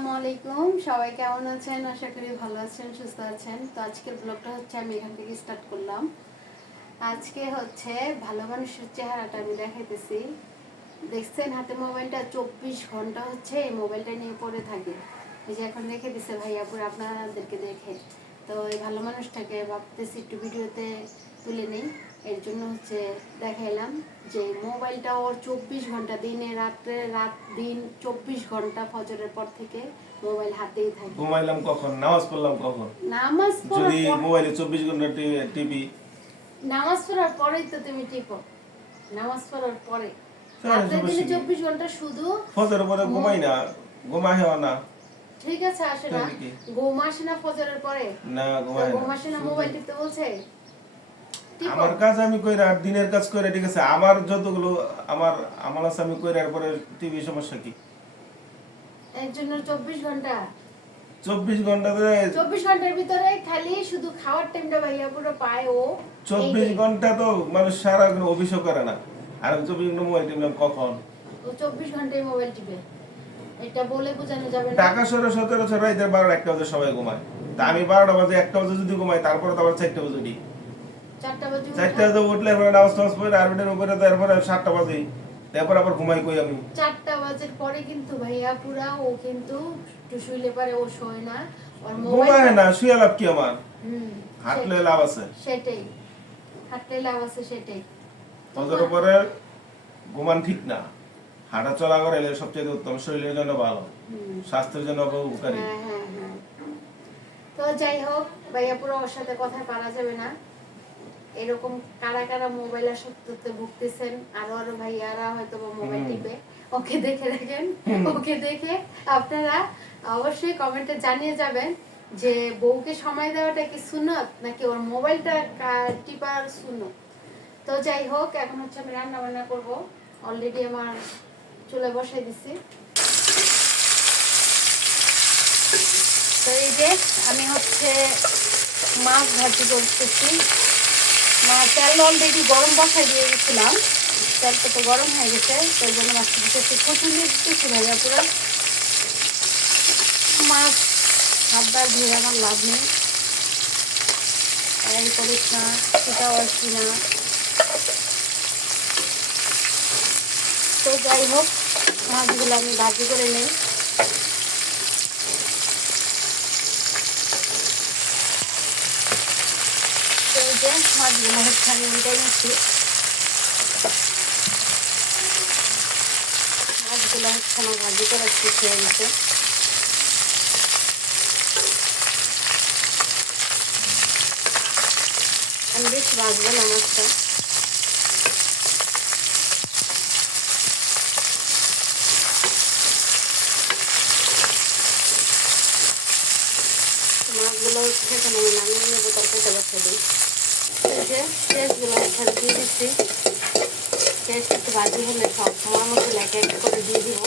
আসসালামু আলাইকুম। সবাই কেমন আছেন? আশা করি ভালো আছেন, সুস্থ আছেন। তো আজকের ব্লগটা হচ্ছে আমি এখান থেকে স্টার্ট করলাম। আজকে হচ্ছে ভালো মানুষের চেহারাটা আমি দেখাইতেছি। দেখছেন হাতে মোবাইলটা চব্বিশ ঘণ্টা হচ্ছে এই মোবাইলটা নিয়ে পড়ে থাকে। এই যে এখন রেখে দিছে ভাইয়াপুর আপনাদেরকে দেখে। তো এই ভালো মানুষটাকে ভাবতেছি একটু ভিডিওতে তুলে নেই। এর জন্য হচ্ছে দেখাইলাম যে মোবাইলটা ওর চব্বিশ ঘণ্টা দিনে রাত্রে রাত দিন চব্বিশ ঘণ্টা ফজরের পর থেকে মোবাইল হাতেই থাকে। ঘুমাইলাম কখন? নামাজ পড়লাম কখন? নামাজ যদি মোবাইলে চব্বিশ ঘণ্টা টিভি নামাজ পড়ার পরেই তো তুমি টিপো। নামাজ পড়ার পরে। রাত্রে দিনে চব্বিশ ঘণ্টা শুধু ফজর পরে ঘুমাই না ঘুমা হেওয়া না। ঠিক আছে আসে না? ঘুম আসে না ফজরের পরে? না ঘুম আসে না মোবাইল টিপতে বলছে। আমার কাজ আমি কইরা আর দিনের কাজ করে ঠিক আছে আমার যতগুলো আমার আমল আছে আমি কইরা পরে টিভি সমস্যা কি? জন্য চব্বিশ ঘণ্টা। চব্বিশ ঘণ্টা ধরে চব্বিশ ঘণ্টার ভিতরে খালি শুধু খাওয়ার টাইমটা ভাইয়া পুরো পায় ও। চব্বিশ এই- ঘণ্টা তো মানুষ সারা কোনো অভিযোগ করে না। আর আমি চব্বিশ ঘণ্টা মোবাইল টিপলাম কখন? ও চব্বিশ ঘন্টায় মোবাইল টিপে। এটা বলে বোঝানো যাবে না। ঢাকা শহরে সতেরো ছয় রাইতে বারোটা একটা বাজে সবাই ঘুমায়। তা আমি বারোটা বাজে একটা বাজে যদি ঘুমাই তারপরে তো আবার চারটা বাজে উঠি। চারটা বাজে চারটা বাজে উঠলে এরপরে নামাজ টামাজ পড়ে আর বেটের উপরে তো এরপরে সাতটা বাজে। তারপর আবার ঘুমাই কই আমি? চারটা বাজের পরে কিন্তু ভাইয়া পুরা ও কিন্তু একটু শুইলে পারে ও শোয় না। ওর ঘুমায় না শুয়ে লাভ কি আমার? হাঁটলে লাভ আছে। সেটাই। হাঁটলে লাভ আছে সেটাই। ওদের উপরে ঘুমান ঠিক না। হাঁটা চলা করে সবচেয়ে উত্তম শরীরের জন্য ভালো। স্বাস্থ্যের জন্য উপকারী। হ্যাঁ হ্যাঁ হ্যাঁ। তো যাই হোক ভাইয়া পুরো ওর সাথে কথা পারা যাবে না। এরকম কারা কারা মোবাইল আসক্ততে ভুগতেছেন আরও আরও ভাইয়ারা হয়তো বা মোবাইল টিপে। ওকে দেখে দেখেন ওকে দেখে আপনারা অবশ্যই কমেন্টে জানিয়ে যাবেন যে বউকে সময় দেওয়াটা কি সুনত নাকি ওর মোবাইলটা টিপার সুনত তো যাই হোক এখন হচ্ছে আমি রান্না বান্না করব। অলরেডি আমার চুলে বসাই দিছি। তো এই যে আমি হচ্ছে মাছ ভাজি করতেছি। মাছ তেল অলরেডি গরম বসাই দিয়ে গেছিলাম তেলটা তো গরম হয়ে গেছে তাই জন্য মাছটা দিতেছি প্রচুর দিতেছি ভাজা পুরো। মাছ হাতবার ধুয়ে আমার লাভ নেই। এই করিস না সেটাও কি না। তো যাই হোক, মাছগুলো আমি ভাজি করে নেই। মাছগুলো আমি উল্টে নিচ্ছি মাছগুলো হচ্ছে আমার ভাজি করে শেষ হয়ে গেছে আমি বেশ ভাজবো না মাছটা মাছগুলো হচ্ছে এখানে আমি নামিয়ে নেব তরকারিটা বসে দিই এই যে পেঁয়াজগুলো এখানে দিয়ে দিচ্ছি। পেঁয়াজটা একটু বাজি হলে সব সময় মতো এক এক করে দিয়ে দিব।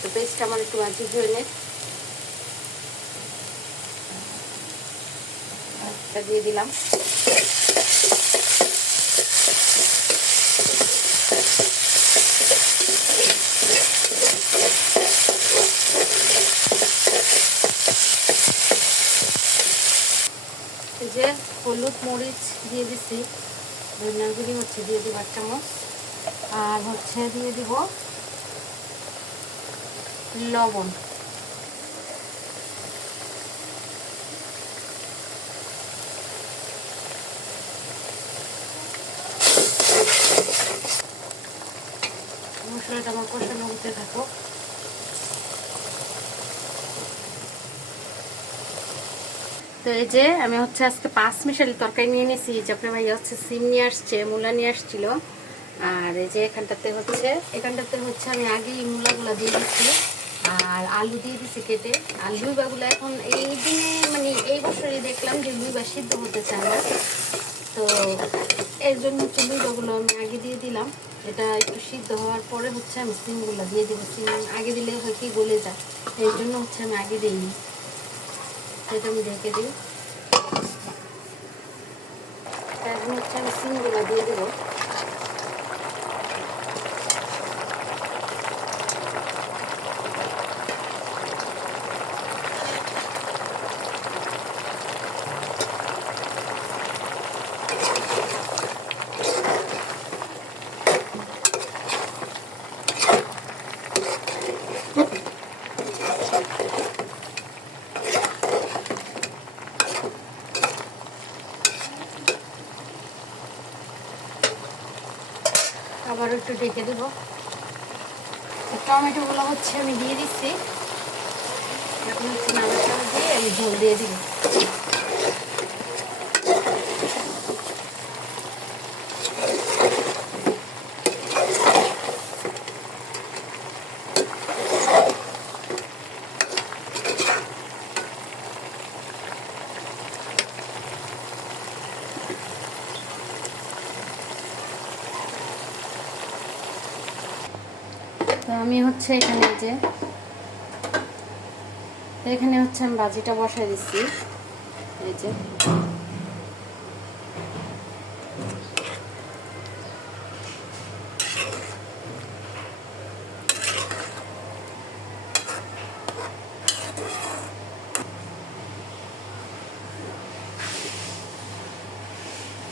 তো পেস্টটা আমার একটু বাজি হয়ে এটা দিয়ে দিলাম। যে হলুদ মরিচ দিয়ে দিছি ধনিয়ার গুঁড়ি হচ্ছে দিয়ে দিব এক চামচ আর হচ্ছে দিয়ে দিব লবণ। মশলাটা আমার কষানো হতে থাকো তো এই যে আমি হচ্ছে আজকে পাঁচ মিশালি তরকারি নিয়ে নিয়েছি চাপড়ে ভাই হচ্ছে সিম নিয়ে আসছে, মূলা নিয়ে আসছিল। আর এই যে এখানটাতে হচ্ছে এখানটাতে হচ্ছে আমি আগেই মূলাগুলো দিয়ে দিচ্ছি আর আলু দিয়ে দিচ্ছি কেটে। আর লুইবাগুলো এখন এই দিনে মানে এই বছরই দেখলাম যে লুইবা সিদ্ধ হতে চায় না। তো এর জন্য হচ্ছে লুইবাগুলো আমি আগে দিয়ে দিলাম। এটা একটু সিদ্ধ হওয়ার পরে হচ্ছে আমি সিমগুলো দিয়ে দেবো। সিম আগে দিলে হয় কি গলে যায় এই জন্য হচ্ছে আমি আগে দিইনি। সেটা আমি ঢেকে দিই। এখন হচ্ছে আমি সিমগুলো দিয়ে দেবো। আবার একটু ডেকে দেবো। টমেটোগুলো হচ্ছে আমি দিয়ে দিচ্ছি। এখন দিয়ে আমি ঝোল দিয়ে দিব। আমি হচ্ছে এখানে যে, এখানে হচ্ছে আমি বাজিটা বসাই দিচ্ছি। এই যে।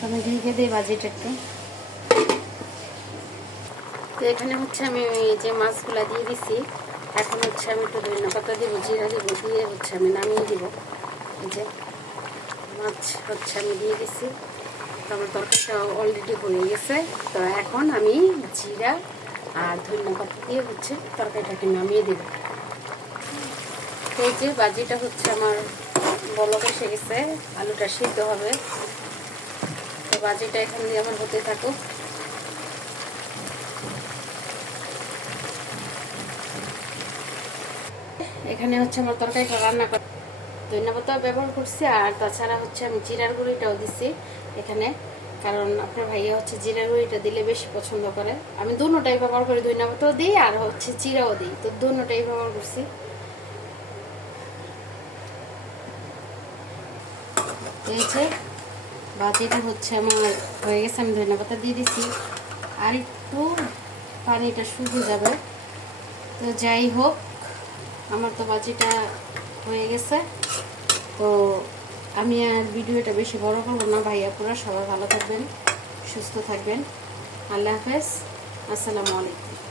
আমি ঢেকে দিই বাজিটা একটু। তো এখানে হচ্ছে আমি যে মাছগুলা দিয়ে দিছি, এখন হচ্ছে আমি একটু ধনিয়া পাতা দিব, জিরা দিব, দিয়ে হচ্ছে আমি নামিয়ে দিব। এই যে মাছ হচ্ছে আমি দিয়ে দিছি। তো আমার তরকারিটা অলরেডি হয়ে গেছে। তো এখন আমি জিরা আর ধনিয়া পাতা দিয়ে হচ্ছে তরকারিটাকে নামিয়ে দেব। এই যে বাজিটা হচ্ছে আমার বলক এসে গেছে, আলুটা সিদ্ধ হবে। তো বাজিটা এখান দিয়ে আমার হতে থাকুক। এখানে হচ্ছে আমার তরকারিটা রান্না করা ধন্যবাদ ব্যবহার করছি, আর তাছাড়া হচ্ছে আমি জিরার গুঁড়িটাও দিছি এখানে, কারণ আপনার ভাইয়া হচ্ছে জিরার গুঁড়িটা দিলে বেশি পছন্দ করে। আমি দুটোটাই ব্যবহার করি ধন্যবাদও দিই, আর হচ্ছে জিরাও দিই, তো দুটোটাই ব্যবহার করছি। যে বাজিটা হচ্ছে আমার হয়ে গেছে, আমি ধন্যবাদ দিয়ে দিছি। আর একটু পানিটা শুকিয়ে যাবে, তো যাই হোক। আমার তো বাজিটা হয়ে গেছে। তো আমি আর ভিডিওটা বেশি বড় করব না। ভাইয়াপুরা সবাই ভালো থাকবেন, সুস্থ থাকবেন। আল্লাহ হাফেজ। আসসালামু আলাইকুম।